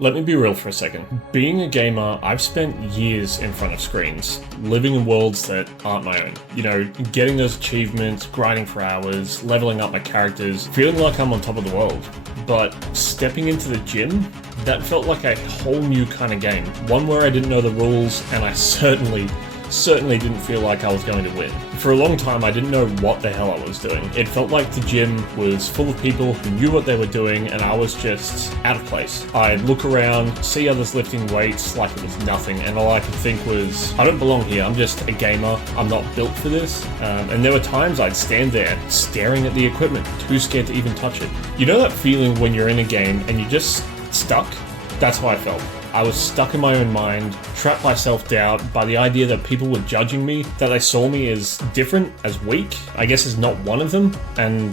Let me be real for a second. Being a gamer, I've spent years in front of screens, living in worlds that aren't my own. You know, getting those achievements, grinding for hours, leveling up my characters, feeling like I'm on top of the world. But stepping into the gym, that felt like a whole new kind of game. One where I didn't know the rules, and I certainly didn't feel like I was going to win. For a long time, I didn't know what the hell I was doing. It felt like the gym was full of people who knew what they were doing, and I was just out of place. I'd look around, see others lifting weights like it was nothing, and all I could think was, I don't belong here, I'm just a gamer, I'm not built for this. And there were times I'd stand there, staring at the equipment, too scared to even touch it. You know that feeling when you're in a game and you're just stuck? That's how I felt. I was stuck in my own mind, trapped by self-doubt, by the idea that people were judging me, that they saw me as different, as weak, I guess as not one of them, and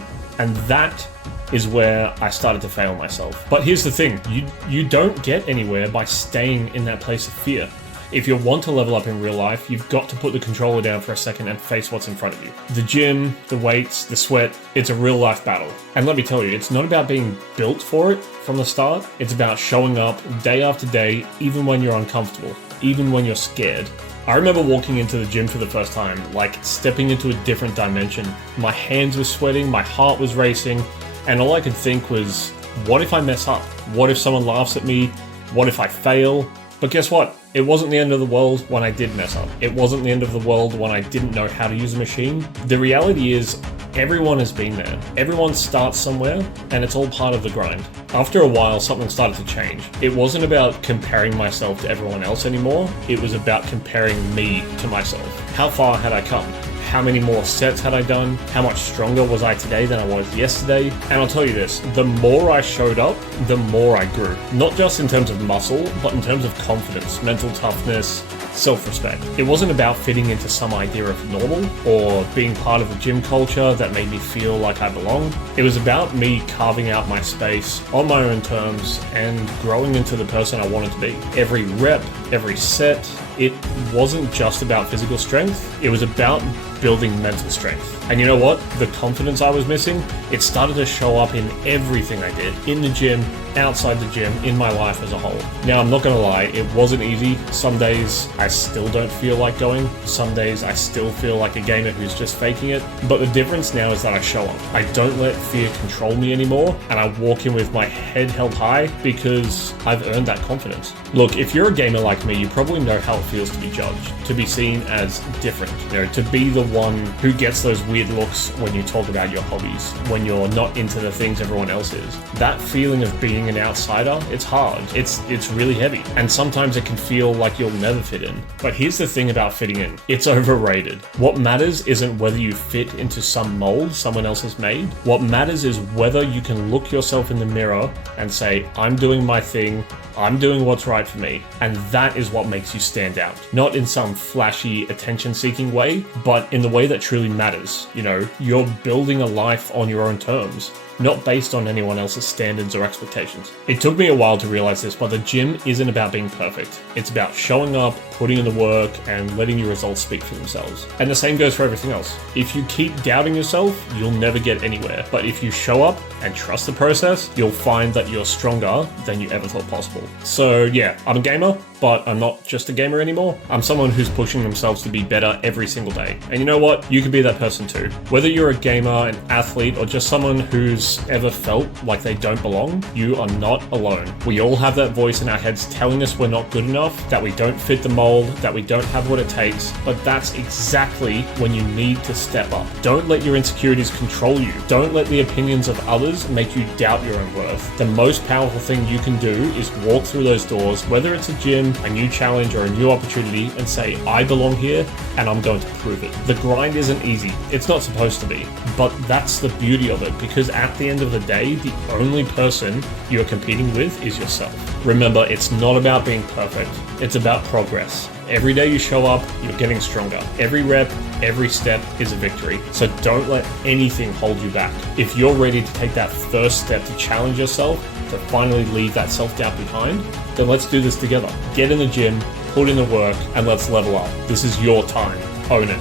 that is where I started to fail myself. But here's the thing, you don't get anywhere by staying in that place of fear. If you want to level up in real life, you've got to put the controller down for a second and face what's in front of you. The gym, the weights, the sweat, it's a real life battle. And let me tell you, it's not about being built for it from the start. It's about showing up day after day, even when you're uncomfortable, even when you're scared. I remember walking into the gym for the first time, like stepping into a different dimension. My hands were sweating, my heart was racing, and all I could think was, what if I mess up? What if someone laughs at me? What if I fail? But guess what? It wasn't the end of the world when I did mess up. It wasn't the end of the world when I didn't know how to use a machine. The reality is, everyone has been there. Everyone starts somewhere, and it's all part of the grind. After a while, something started to change. It wasn't about comparing myself to everyone else anymore. It was about comparing me to myself. How far had I come? How many more sets had I done? How much stronger was I today than I was yesterday? And I'll tell you this, the more I showed up, the more I grew. Not just in terms of muscle, but in terms of confidence, mental toughness, self-respect. It wasn't about fitting into some idea of normal or being part of a gym culture that made me feel like I belonged. It was about me carving out my space on my own terms and growing into the person I wanted to be. Every rep, every set, it wasn't just about physical strength, it was about building mental strength. And you know what? The confidence I was missing, it started to show up in everything I did. In the gym, outside the gym, in my life as a whole. Now, I'm not gonna lie, it wasn't easy. Some days I still don't feel like going. Some days I still feel like a gamer who's just faking it. But the difference now is that I show up. I don't let fear control me anymore, and I walk in with my head held high because I've earned that confidence. Look, if you're a gamer like me, you probably know how it feels to be judged, to be seen as different, you know, to be the one who gets those weird looks when you talk about your hobbies, when you're not into the things everyone else is. That feeling of being an outsider, it's hard. It's really heavy. And sometimes it can feel like you'll never fit in. But here's the thing about fitting in. It's overrated. What matters isn't whether you fit into some mold someone else has made. What matters is whether you can look yourself in the mirror and say, I'm doing my thing, I'm doing what's right for me. And that is what makes you stand out. Not in some flashy, attention-seeking way, but in the way that truly matters. You know, you're building a life on your own terms, not based on anyone else's standards or expectations. It took me a while to realize this, but the gym isn't about being perfect. It's about showing up, putting in the work, and letting your results speak for themselves. And the same goes for everything else. If you keep doubting yourself, you'll never get anywhere. But if you show up and trust the process, you'll find that you're stronger than you ever thought possible. So yeah, I'm a gamer, but I'm not just a gamer anymore. I'm someone who's pushing themselves to be better every single day. And you know what? You can be that person too. Whether you're a gamer, an athlete, or just someone who's ever felt like they don't belong, you are not alone. We all have that voice in our heads telling us we're not good enough, that we don't fit the mold, that we don't have what it takes, but that's exactly when you need to step up. Don't let your insecurities control you. Don't let the opinions of others make you doubt your own worth. The most powerful thing you can do is walk through those doors, whether it's a gym, a new challenge, or a new opportunity, and say, I belong here, and I'm going to prove it. The grind isn't easy. It's not supposed to be, but that's the beauty of it, because at the end of the day, the only person you're competing with is yourself. Remember, it's not about being perfect. It's about progress. Every day you show up, you're getting stronger. Every rep, every step is a victory. So don't let anything hold you back. If you're ready to take that first step to challenge yourself, to finally leave that self-doubt behind, then let's do this together. Get in the gym, put in the work, and let's level up. This is your time. Own it.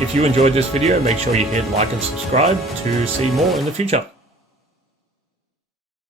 If you enjoyed this video, make sure you hit like and subscribe to see more in the future.